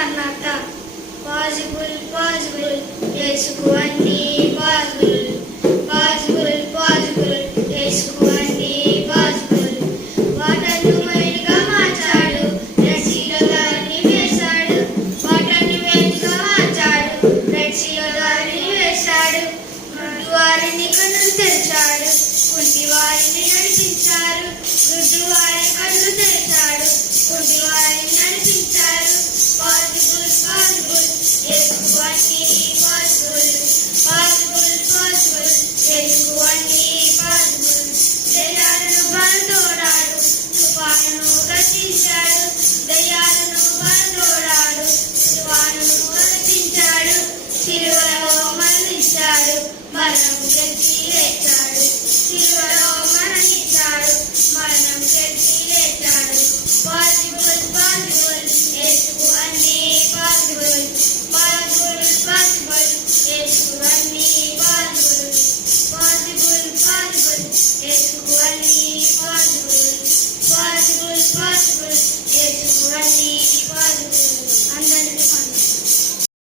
Maranatha. Possible, possible, యేసుకు అన్నీ possible. Possible, possible, యేసుకు అన్నీ possible. వాటర్ను వైన్గా మార్చాడు, రెడ్ సీలో దారిని వేశాడు. వాటర్ని వైన్గా మార్చాడు, రెడ్ సీలో దారిని వేశాడు. గుడ్డివారిని కన్నులు తెరిచాడు, కుంటివారిని నడిపించారు. గుడ్డివారి కన్నులు తెరిచాడు, కుంటివారిని నడిపించారు. Possible, possible, యేసుకు అన్నీ possible. Possible, possible, యేసుకు అన్నీ possible. దయ్యాలను బంధోడాడు, తుఫానును గర్జించాడు. దయ్యాలను బంధోడాడు, తుఫానును గర్జించాడు. సిలువలో మరణించాడు, మరణం గెలిచి లేచాడు. సిలువలో మరణించాడు, మరణం గెలిచి లేచాడు. Possible, possible, యేసుకు అన్నీ possible. Possible, possible, యేసుకు అన్నీ possible. Possible, possible, యేసుకు అన్నీ possible. Possible, possible, యేసుకు అన్నీ